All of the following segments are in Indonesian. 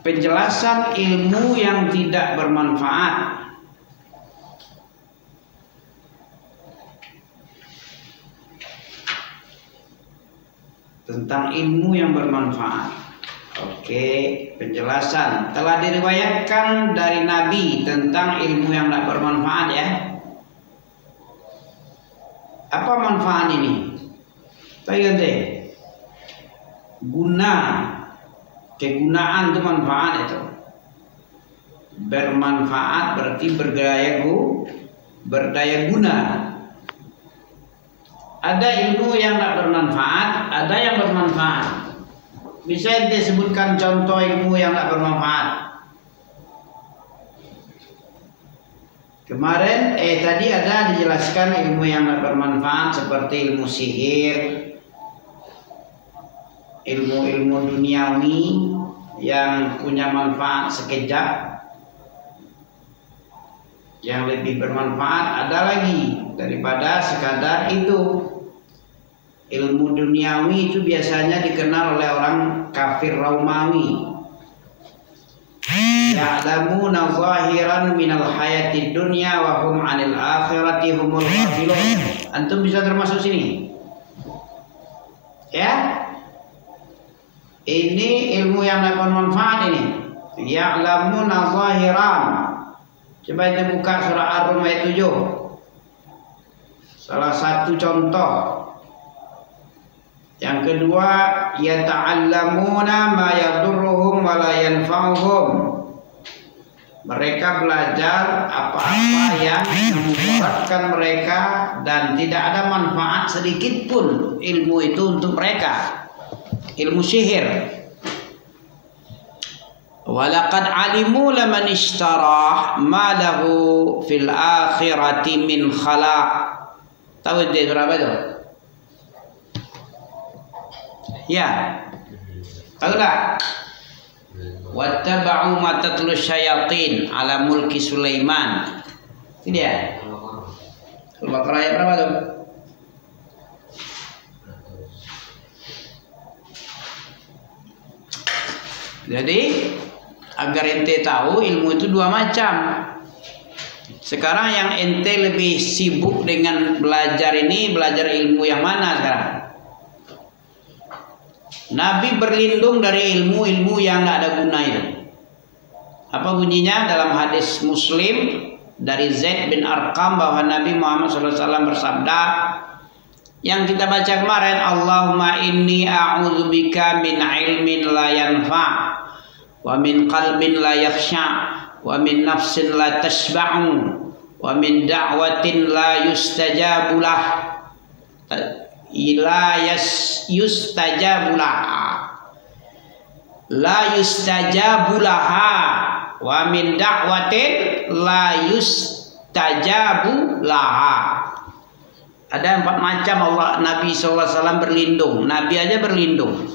penjelasan ilmu yang tidak bermanfaat. Tentang ilmu yang bermanfaat. Oke, penjelasan telah diriwayatkan dari Nabi tentang ilmu yang tidak bermanfaat ya. Apa manfaat ini? Tanya deh. Guna, kegunaan itu manfaat itu. Bermanfaat berarti berdaya guna. Ada ilmu yang tidak bermanfaat, ada yang bermanfaat. Bisa disebutkan contoh ilmu yang tidak bermanfaat? Kemarin tadi ada dijelaskan ilmu yang tidak bermanfaat seperti ilmu sihir, ilmu-ilmu duniawi yang punya manfaat sekejap. Yang lebih bermanfaat ada lagi daripada sekadar itu. Ilmu duniawi itu biasanya dikenal oleh orang kafir Romawi. Ya'lamuna zahiran minal hayatid dunya wa hum 'anil akhirati humul ghafilun. Antum bisa termasuk sini? Ya? Ini ilmu yang dapat manfaat ini. Ya'lamuna zahiran. Coba kita buka surah Ar-Rum ayat 7. Salah satu contoh. Yang kedua, yata'allamuna ma yadurruhum wa la yanfa'uhum. Mereka belajar apa-apa yang memudaratkan mereka dan tidak ada manfaat sedikit pun ilmu itu untuk mereka. Ilmu sihir. Walaqad alimu laman ishtarah ma lahu fil akhirati min khalaq. Tahu dia surah apa itu? Ya. Tahu tak? Wattaba'u ma tatlu syayatin ala mulki Sulaiman. Ini dia. Al-Baqarah ayat berapa tuh? Jadi agar ente tahu ilmu itu dua macam. Sekarang yang ente lebih sibuk dengan belajar ini, belajar ilmu yang mana sekarang? Nabi berlindung dari ilmu-ilmu yang tidak ada guna itu. Apa bunyinya dalam hadis Muslim dari Zaid bin Arqam bahwa Nabi Muhammad SAW bersabda yang kita baca kemarin, Allahumma inni a'udzubika min ilmin la yanfa' wa min qalbin la yakhsha' wa min nafsin la tashba'u wa min da'watin la yustajabu lah yustajabulaha wa min da'watin la yustajabulaha. Ada 4 macam Allah Nabi SAW berlindung. Nabi aja berlindung.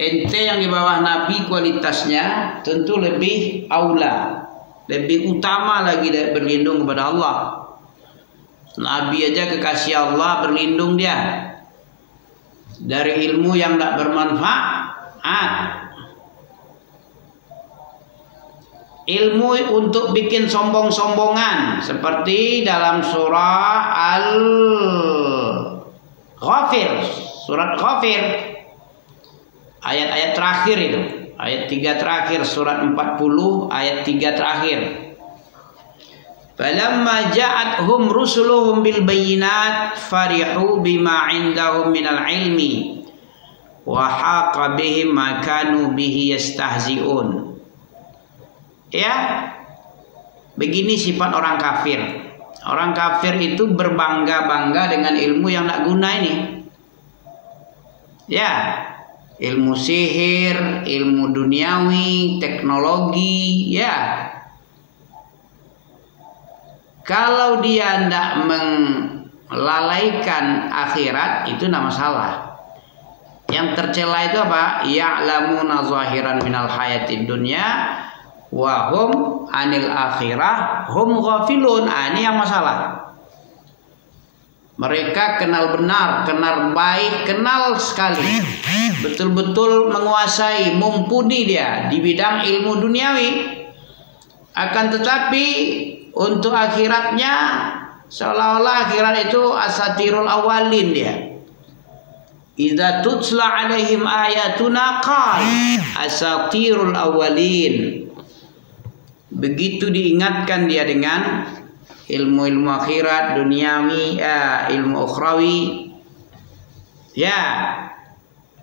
Ente yang di bawah Nabi kualitasnya tentu lebih aula, lebih utama lagi berlindung kepada Allah. Nabi aja kekasih Allah berlindung dia dari ilmu yang tidak bermanfaat. Ilmu untuk bikin sombong-sombongan seperti dalam surah Al-Ghafir, surat Ghafir ayat-ayat terakhir itu, ayat 3 terakhir, surat 40 ayat 3 terakhir. Falamma ja'athum rusuluhum bil bayyinat farihu bima 'indahum minal ilmi wa haqa bihim ma kanu bihi yastahzi'un. Ya, begini sifat orang kafir. Orang kafir itu berbangga-bangga dengan ilmu yang tidak guna ini. Ya, ilmu sihir, ilmu duniawi, teknologi, ya. Kalau dia tidak melalaikan akhirat, itu tidak masalah. Yang tercela itu apa? Ya'lamuna zahiran minal hayatid dunya wa hum anil akhirah hum ghafilun. Ini yang masalah. Mereka kenal benar, kenal baik, kenal sekali. Betul-betul menguasai, mumpuni dia di bidang ilmu duniawi. Akan tetapi untuk akhiratnya seolah-olah akhirat itu asatirul awalin dia. Idza tutla alaihim ayatuna qal asatirul awalin. Begitu diingatkan dia dengan ilmu-ilmu akhirat duniawi, ilmu ukhrawi, ya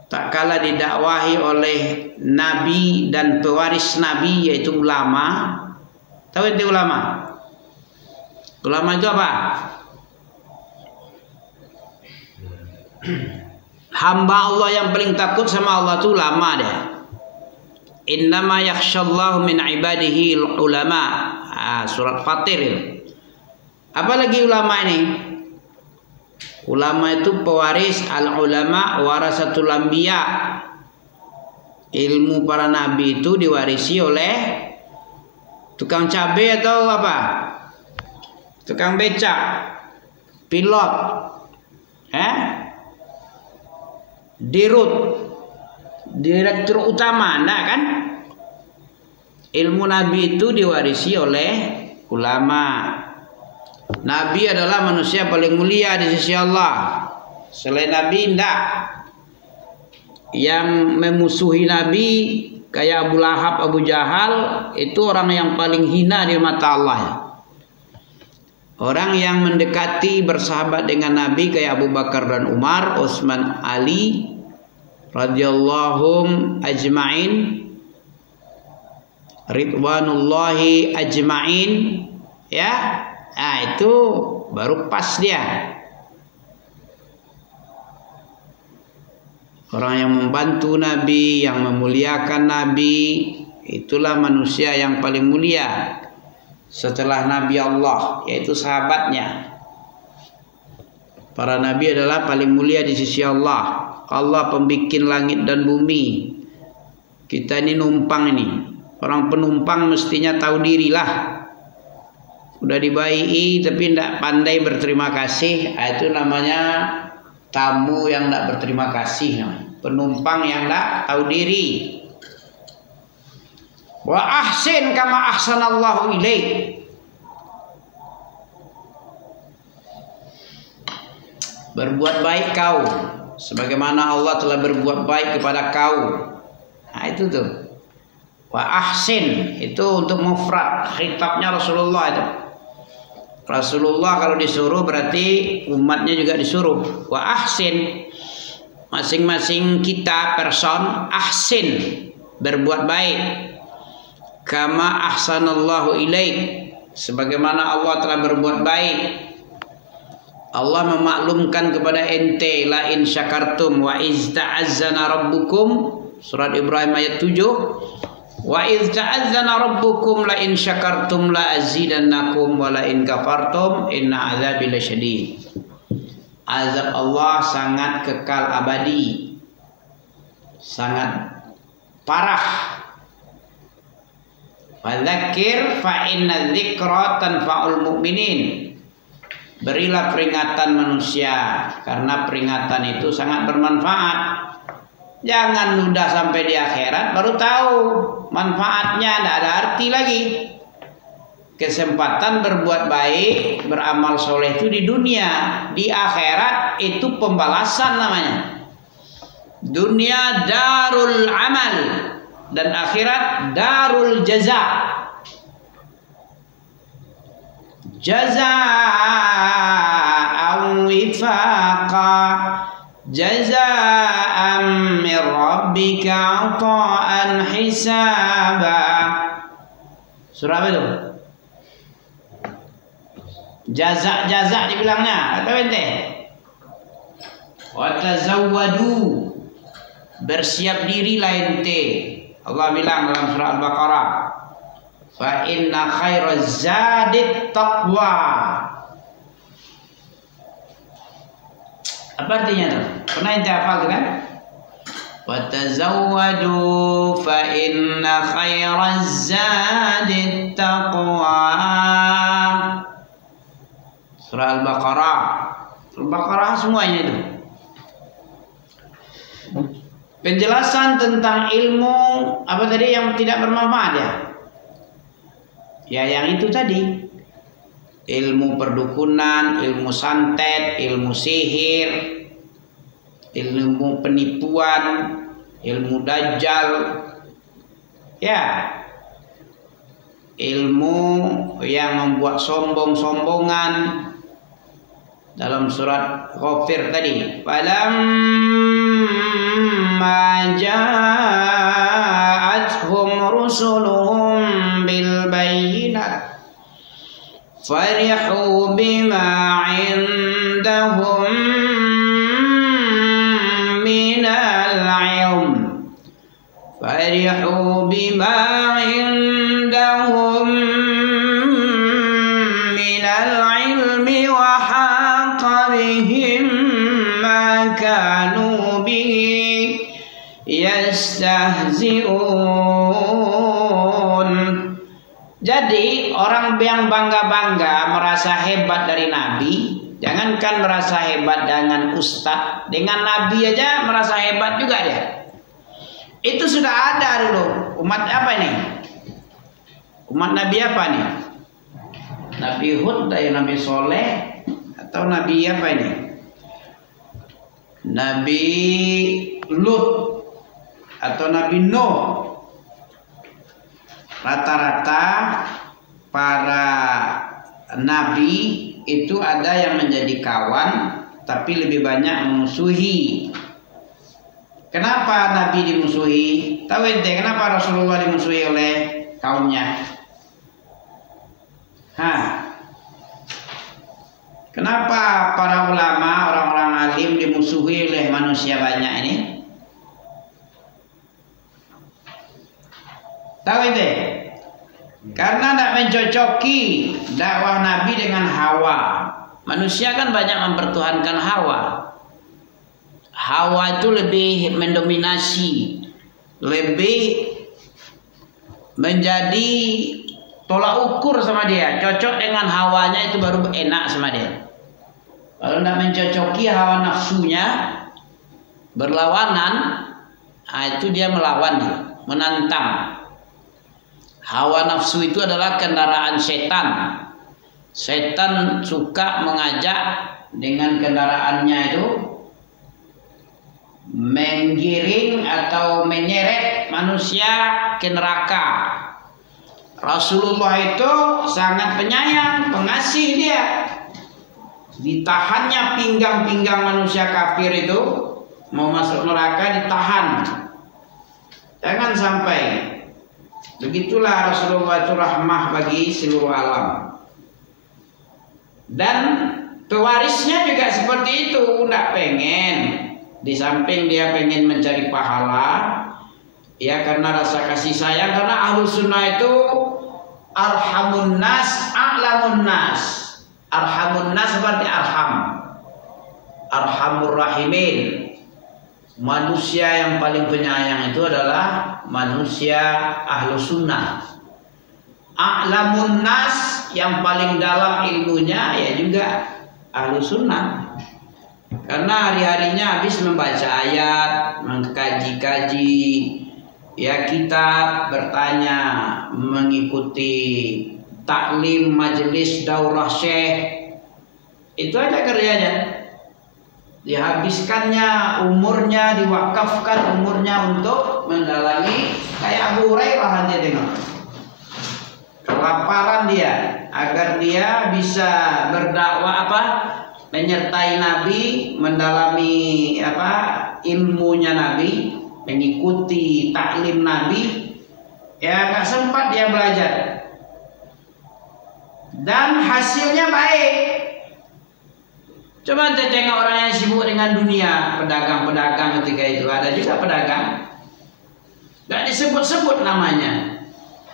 tak kala didakwahi oleh nabi dan pewaris nabi yaitu ulama. Tahu itu ulama? Ulama itu apa? Hamba Allah yang paling takut sama Allah itu ulama dia. Innama yakhshallahu min ibadihi ulama. Surat Fatir itu. Apalagi ulama ini? Ulama itu pewaris, al-ulama warasatul anbiya. Ilmu para nabi itu diwarisi oleh tukang cabai atau apa? Tukang becak, pilot, dirut, direktur utama, enggak kan? Ilmu nabi itu diwarisi oleh ulama. Nabi adalah manusia paling mulia di sisi Allah. Selain Nabi enggak. Yang memusuhi Nabi kayak Abu Lahab, Abu Jahal itu orang yang paling hina di mata Allah. Orang yang mendekati bersahabat dengan Nabi kayak Abu Bakar dan Umar, Utsman, Ali radhiyallahum ajma'in, ridwanullahi ajma'in, ya. Nah, itu baru pas dia. Orang yang membantu Nabi, yang memuliakan Nabi, itulah manusia yang paling mulia setelah Nabi Allah, yaitu sahabatnya. Para Nabi adalah paling mulia di sisi Allah. Allah pembikin langit dan bumi. Kita ini numpang ini. Orang penumpang mestinya tahu dirilah. Udah dibaiki tapi tidak pandai berterima kasih, itu namanya tamu yang tidak berterima kasih, penumpang yang tidak tahu diri. Wa ahsin kama ahsanallahu ilaik. Berbuat baik kau sebagaimana Allah telah berbuat baik kepada kau. Nah itu tuh. Wa ahsin itu untuk mufrad, khitabnya Rasulullah itu. Rasulullah kalau disuruh berarti umatnya juga disuruh. Wa ahsin, masing-masing kita person ahsin, berbuat baik. Kama ahsanallahu ilaik, sebagaimana Allah telah berbuat baik. Allah memaklumkan kepada ente, la in syakartum wa iz ta'azzana rabbukum, surat Ibrahim ayat 7. Wa idz ta'azzana rabbukum la in syakartum la azidannakum wa la in kafartum inna azabi lasyadid. Azab Allah sangat kekal abadi, sangat parah. Fadzakir fa inna dzikra tanfa'ul mu'minin. Berilah peringatan manusia karena peringatan itu sangat bermanfaat. Jangan nunda sampai di akhirat baru tahu manfaatnya, tidak ada arti lagi. Kesempatan berbuat baik, beramal soleh itu di dunia, di akhirat itu pembalasan namanya. Dunia darul amal dan akhirat darul jaza. Jazaa'an wifaqa, jazaa'an min rabbika 'ata'an hisaba. Surah apa itu? Jaza dibilangnya, atau ente? Wa tazawwadu, bersiap dirilah ente. Allah bilang dalam surah Al-Baqarah, fa inna khairaz zadit taqwa. Apa artinya tuh? Pernah ente hafal kan? Wa tazawwadu fa inna khairaz zadit taqwa. Surah Al-Baqarah Al-Baqarah semuanya itu. Penjelasan tentang ilmu apa tadi yang tidak bermanfaat ya? Ya yang itu tadi. Ilmu perdukunan, ilmu santet, ilmu sihir, ilmu penipuan, ilmu dajjal. Ya. Ilmu yang membuat sombong-sombongan. Dalam surat Ghafir tadi, falamma ja'atuhum rusuluhum bil bayyinat farihu bima 'indahum minal 'ilm farihu bima 'indahum minal 'ilmi wa kanu bihi yastahzi'un. Jadi orang yang bangga-bangga merasa hebat dari Nabi, jangankan merasa hebat dengan ustadz, dengan Nabi aja merasa hebat juga dia. Itu sudah ada dulu. Umat apa nih? Umat Nabi apa nih? Nabi Hud, Nabi Soleh, atau Nabi apa ini? Nabi Lut atau Nabi Nuh. Rata-rata para nabi itu ada yang menjadi kawan, tapi lebih banyak memusuhi. Kenapa Nabi dimusuhi? Tahu ente kenapa Rasulullah dimusuhi oleh kaumnya? Kenapa para ulama, orang-orang alim dimusuhi oleh manusia banyak ini? Tahu itu? Karena tidak mencocoki dakwah Nabi dengan hawa. Manusia kan banyak mempertuhankan hawa. Hawa itu lebih mendominasi, lebih menjadi tolak ukur sama dia. Cocok dengan hawanya itu baru enak sama dia. Kalau tidak mencocoki hawa nafsunya, berlawanan, itu dia melawan, menantang. Hawa nafsu itu adalah kendaraan setan. Setan suka mengajak dengan kendaraannya itu menggiring atau menyeret manusia ke neraka. Rasulullah itu sangat penyayang, pengasih dia. Ditahannya pinggang-pinggang manusia kafir itu, mau masuk neraka ditahan. Jangan sampai. Begitulah Rasulullah itu rahmah bagi seluruh alam. Dan pewarisnya juga seperti itu, tidak pengen. Di samping dia pengen mencari pahala, ya karena rasa kasih sayang, karena ahlu sunnah itu arhamun nas, a'lamun nas. Arhamun nas seperti arham, arhamur rahimin. Manusia yang paling penyayang itu adalah manusia ahlu sunnah. A'lamun nas, yang paling dalam ilmunya ya juga ahlu sunnah. Karena hari-harinya habis membaca ayat, mengkaji-kaji, ya kitab, bertanya, mengikuti taklim, majelis, daurah syekh. Itu aja kerjanya. Dihabiskannya umurnya, diwakafkan umurnya untuk mendalami. Kayak Abu Hurairah aja tengok. Kelaparan dia agar dia bisa berdakwah menyertai Nabi, mendalami ilmunya Nabi, mengikuti taklim Nabi. Ya gak sempat dia belajar. Dan hasilnya baik. Coba kita tengok orang yang sibuk dengan dunia, pedagang-pedagang ketika itu. Ada juga pedagang gak disebut-sebut namanya,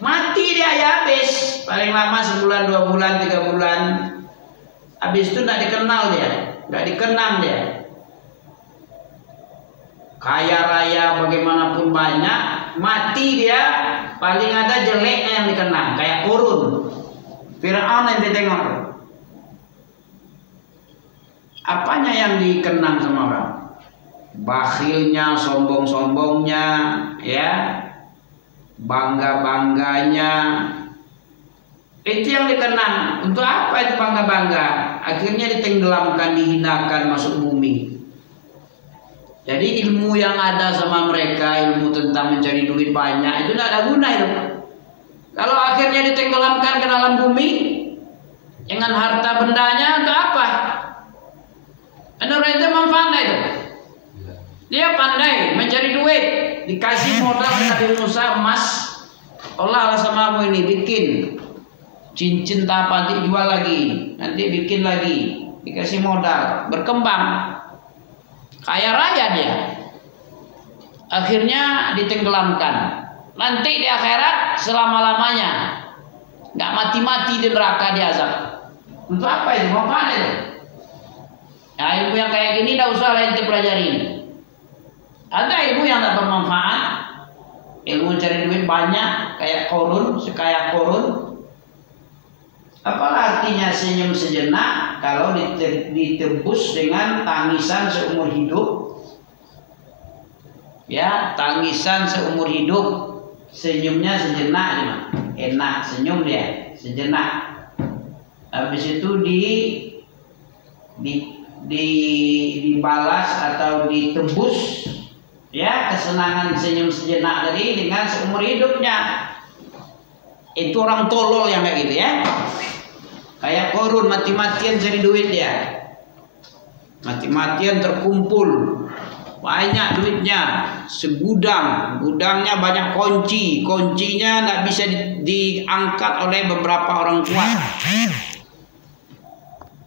mati dia ya habis. Paling lama sebulan, 2 bulan, 3 bulan. Habis itu gak dikenal dia, gak dikenang dia. Kaya raya bagaimanapun banyak, mati dia paling ada jeleknya yang dikenang. Kayak Qurun, Fir'aun yang ditengok. apanya yang dikenang sama orang? Bakhilnya, sombong-sombongnya, ya, bangga-bangganya. Itu yang dikenang. Untuk apa itu bangga-bangga? Akhirnya ditenggelamkan, dihinakan, masuk bumi. Jadi ilmu yang ada sama mereka, ilmu tentang mencari duit banyak, itu tidak ada guna itu. Kalau akhirnya ditenggelamkan ke dalam bumi dengan harta bendanya, untuk apa? Menurut itu manfaat itu. Dia pandai mencari duit, dikasih modal Nabi Musa emas, Allah sama ini bikin cincin apa dijual lagi, nanti bikin lagi, dikasih modal, berkembang, kaya raya dia. Akhirnya ditenggelamkan. Nanti di akhirat selama-lamanya nggak mati-mati di neraka diazab. Untuk apa itu? Mau apa itu? Nah, ilmu yang kayak gini tidak usah lain dipelajari. Ada ilmu yang tidak bermanfaat, ilmu cari duit banyak kayak korun, sekaya korun. Apalah artinya senyum sejenak kalau ditebus dengan tangisan seumur hidup? Ya, tangisan seumur hidup. Senyumnya sejenak, enak senyum dia sejenak. Habis itu dibalas atau ditebus, ya, kesenangan senyum sejenak tadi dengan seumur hidupnya. Itu orang tolol yang kayak gitu ya. Kayak korun, mati-matian cari duit dia, mati-matian terkumpul banyak duitnya, segudang, gudangnya banyak kunci, kuncinya tidak bisa diangkat oleh beberapa orang kuat.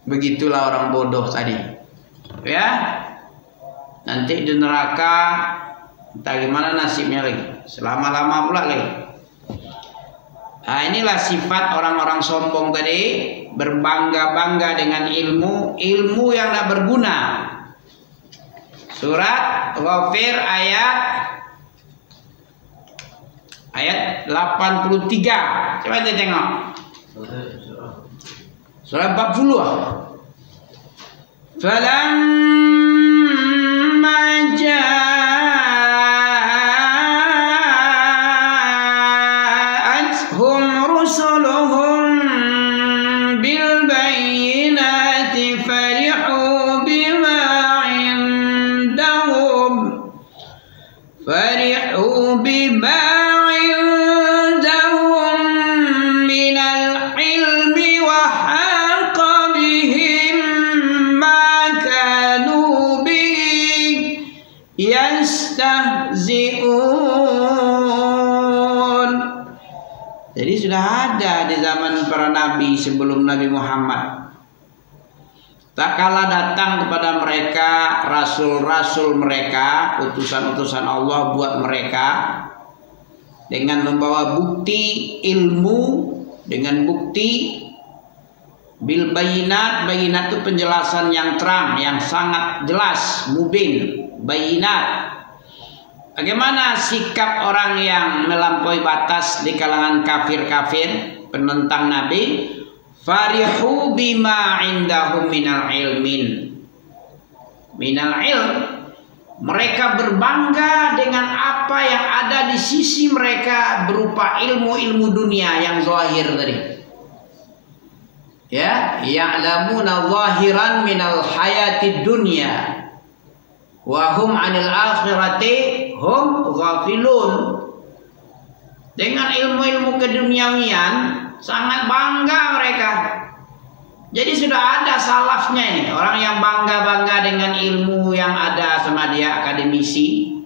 Begitulah orang bodoh tadi, ya. Nanti di neraka entah gimana nasibnya lagi, selama-lama pula lagi. Nah, inilah sifat orang-orang sombong tadi, berbangga-bangga dengan ilmu yang tidak berguna. Surat Ghafir ayat 83. Coba kita tengok. Surat 40. Falamma ja'atuhum rusuluhum bil bayyinati farihu bima indahum minal ilmi wa haqa bihim ma kanu bihi yastahzi'un. Jadi sudah ada di zaman para nabi sebelum Nabi Muhammad. Tak kala datang kepada mereka rasul-rasul mereka, utusan-utusan Allah buat mereka, dengan membawa bukti ilmu, dengan bukti bil bayinat. Bayinat itu penjelasan yang terang, yang sangat jelas, mubin, bayinat. Bagaimana sikap orang yang melampaui batas di kalangan kafir-kafir, penentang Nabi? Farihu bima indahum minal ilm. Mereka berbangga dengan apa yang ada di sisi mereka berupa ilmu-ilmu dunia yang zahir tadi. Ya, ya'lamuna zahiran minal hayatid dunya wa hum 'anil akhirati hum ghafilun. Dengan ilmu-ilmu keduniawian sangat bangga mereka. Jadi sudah ada salafnya ini, orang yang bangga-bangga dengan ilmu yang ada sama dia, akademisi,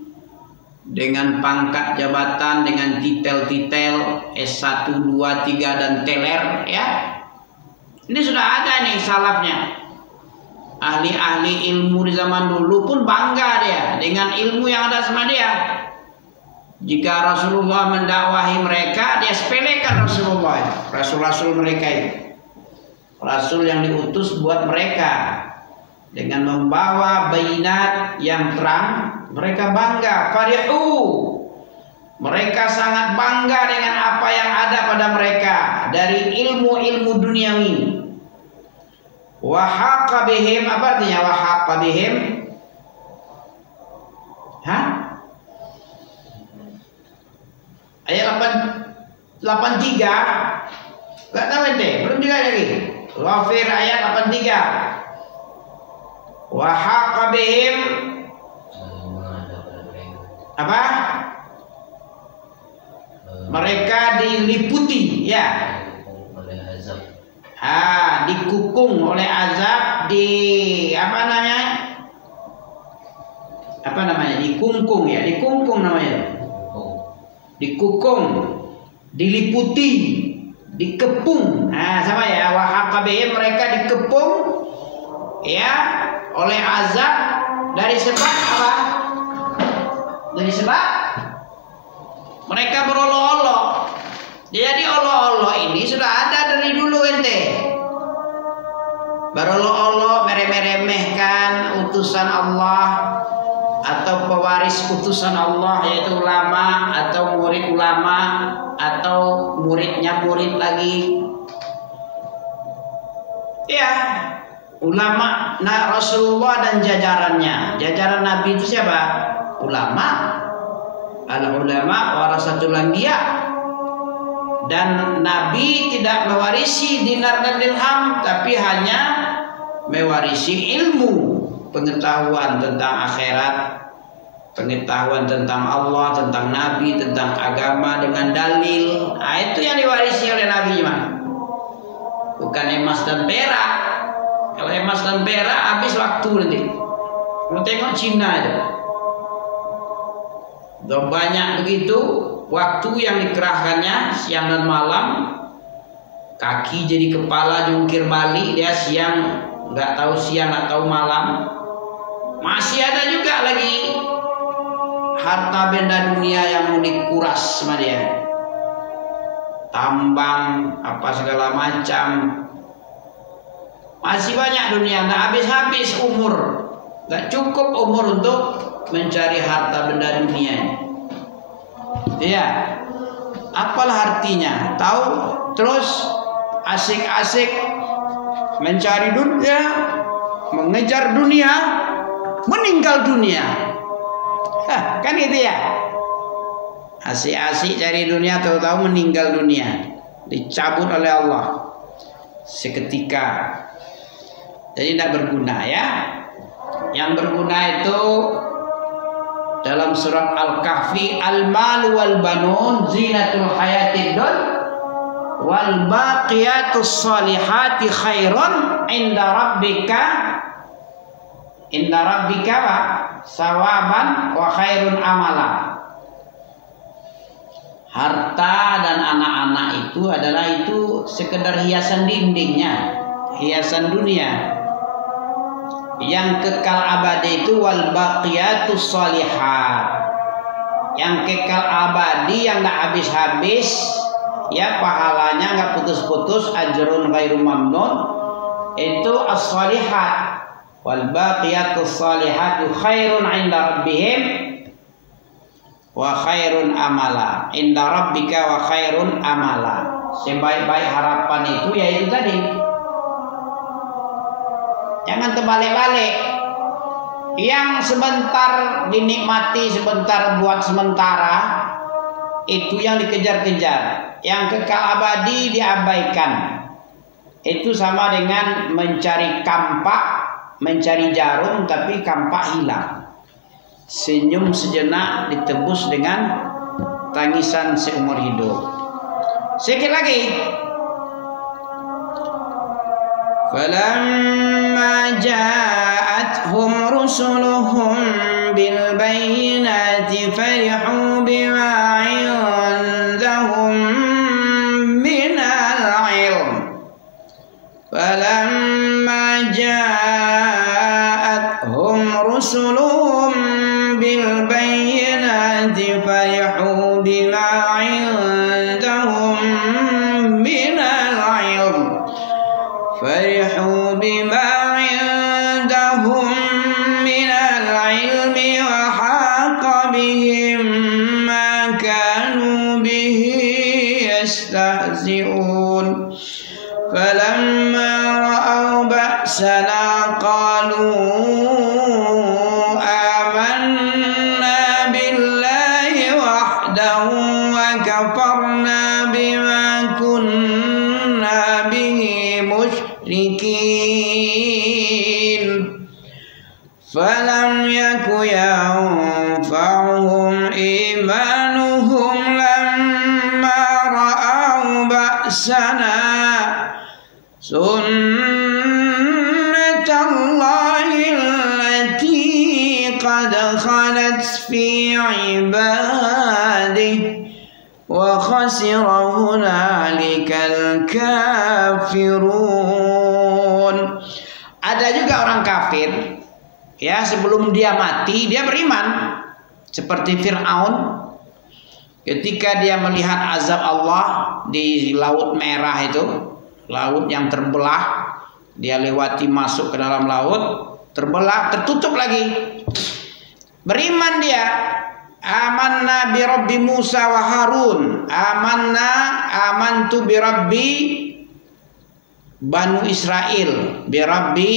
dengan pangkat jabatan, dengan titel-titel S1, 2, 3 dan teler, ya. Ini sudah ada nih salafnya. Ahli-ahli ilmu di zaman dulu pun bangga dia dengan ilmu yang ada sama dia. Jika Rasulullah mendakwahi mereka, dia sepelekan Rasulullah, rasul-rasul mereka itu, rasul yang diutus buat mereka dengan membawa bayinat yang terang. Mereka bangga, farihu, mereka sangat bangga dengan apa yang ada pada mereka dari ilmu-ilmu duniawi. Wa haqa bihim, apa artinya wa haqa bihim? Hah? Ayat 83. Enggak tahu ente, belum juga lagi. Ghafir ayat 83. Wa haqa bihim apa? Mereka diliputi ya. Dikukung oleh azab, apa namanya? Dikungkung ya, dikungkung namanya. Dikukung, diliputi, dikepung. Sama ya, wa haqa bihim, mereka dikepung ya oleh azab dari sebab apa? Dari sebab mereka berolok-olok. Jadi olok-olok ini sudah ada dari dulu ente. Berolok-olok, meremehkan utusan Allah atau pewaris utusan Allah, yaitu ulama atau murid ulama atau muridnya murid lagi. Ya, ulama, Rasulullah dan jajarannya. Jajaran Nabi itu siapa? Ulama. Al-ulama warasatul anbiya. Dan Nabi tidak mewarisi dinar dan dirham, tapi hanya mewarisi ilmu, pengetahuan tentang akhirat, pengetahuan tentang Allah, tentang Nabi, tentang agama dengan dalil. Itu yang diwarisi oleh Nabi, bukan emas dan perak. Kalau emas dan perak habis waktu nanti. Mau tengok Cina itu, udah banyak begitu waktu yang dikerahkannya siang dan malam. Kaki jadi kepala jungkir balik, dia siang nggak tahu siang nggak tahu malam. Masih ada juga lagi harta benda dunia yang mau dikuras sama dia, tambang apa segala macam. Masih banyak dunia, nggak habis-habis umur, nggak cukup umur untuk mencari harta benda dunia. Iya, apalah artinya? Tahu terus asik-asik mencari dunia, mengejar dunia, meninggal dunia. Kan gitu ya. Asik-asik cari dunia, tahu-tahu meninggal dunia, dicabut oleh Allah seketika. Jadi tidak berguna ya. Yang berguna itu dalam surat Al-Kahfi, al-malu wal banun zinatul hayatid dunya wal baqiyatus salihati khairun inda rabbika wa sawaban wa khairun amala. Harta dan anak-anak itu adalah sekedar hiasan dindingnya, hiasan dunia. Yang kekal abadi itu wal baqiyatus shalihat. Yang kekal abadi, yang enggak habis-habis, ya pahalanya enggak putus-putus, ajrun ghairu mamnun, itu as-shalihat. Wal baqiyatus shalihatu khairun 'inda rabbihim wa khairun amala. Inda rabbika wa khairun amala. Sebaik-baik harapan itu yaitu tadi. Jangan terbalik-balik. Yang sebentar dinikmati, sebentar buat sementara, itu yang dikejar-kejar. Yang kekal abadi diabaikan. Itu sama dengan mencari kampak, mencari jarum, tapi kampak hilang. Senyum sejenak ditebus dengan tangisan seumur hidup. Sedikit lagi. فَلَمَّا جَاءَتْهُمْ رُسُلُهُم بِالْبَيِّنَاتِ فَرِحُوا بِمَا عِندَهُم مِّنَ الْعِلْمِ فَلَمَّا جَاءَتْهُمْ رُسُلُهُم بِالْبَيِّنَاتِ فَرِحُوا بِمَا عِندَهُم مِّنَ الْعِلْمِ فرحوا بما عندهم من العلم وحاق بهم ما كانوا به يستهزئون فلما رأوا ba'sana qalu amanna billahi wahdahu wa kafarna bima kunna bihi musyrikin falam yaku yanfa'uhum imanuhum lamma ra'au ba'sana sunnatallahi allati qad khalat fi ibadihi wa khasira hunalikal kafirun. Ada juga orang kafir, ya, sebelum dia mati dia beriman, seperti Fir'aun ketika dia melihat azab Allah di Laut Merah itu, laut yang terbelah, dia lewati masuk ke dalam laut, terbelah, tertutup lagi. Beriman dia, amanna bi rabbi Musa wa Harun, amantu bi rabbi Banu Israel, bi rabbi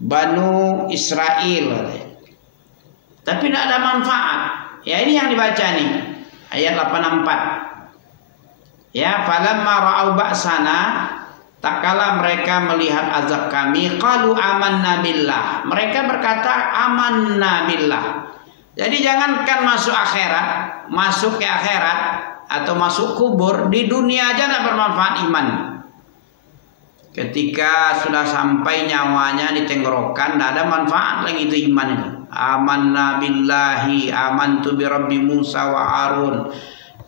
Banu Israel. Tapi tidak ada manfaat. Ya, ini yang dibaca nih, ayat 84. Ya, falamma ra'au ba'sana, tak kala mereka melihat azab kami, qalu amanna billah. Mereka berkata amanna billah. Jadi jangankan masuk akhirat, masuk ke akhirat atau masuk kubur, di dunia aja tidak bermanfaat iman. Ketika sudah sampai nyawanya di tenggorokan, tidak ada manfaat lagi itu iman itu. Amanna billahi, amantu bi rabbi Musa wa Harun,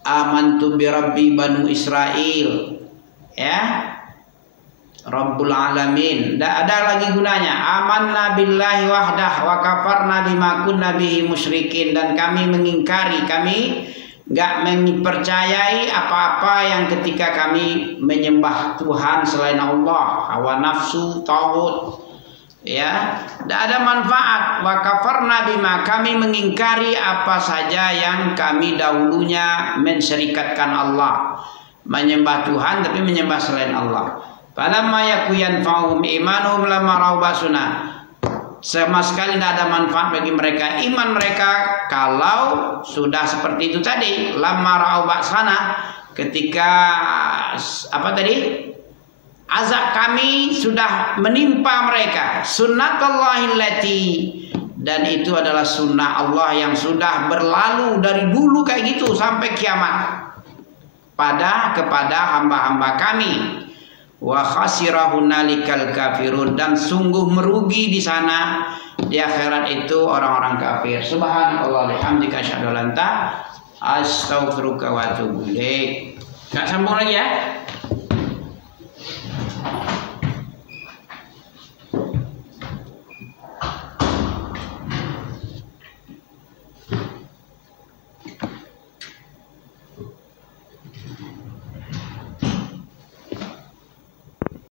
amantu bi rabbi Banu Israel, ya, Rabbul Alamin. Tidak ada lagi gunanya. Amanna billahi wahdah wa kafarna bima kunna bihi musyrikin. Dan kami mengingkari, kami nggak mempercayai apa-apa yang ketika kami menyembah Tuhan selain Allah, hawa nafsu, tauhid, ya, tidak ada manfaat. Wa kafarna bima, kami mengingkari apa saja yang kami dahulunya mensyirikatkan Allah, menyembah Tuhan tapi menyembah selain Allah. Falamma yaku yanfa'uhum imanuhum lamma ra'au ba'sana, sama sekali tidak ada manfaat bagi mereka iman mereka kalau sudah seperti itu tadi, lamma ra'au ba'sana, ketika apa tadi, azab kami sudah menimpa mereka. Sunnatullahi allati, dan itu adalah sunnah Allah yang sudah berlalu dari dulu kayak gitu sampai kiamat kepada hamba-hamba kami. Wa khasira hunalikal kafirun, dan sungguh merugi di sana di akhirat itu orang-orang kafir. Subhanallah bihamdika asyhadu an la ilaha illa anta astaghfiruka wa atubu ilaik. Enggak sambung lagi ya.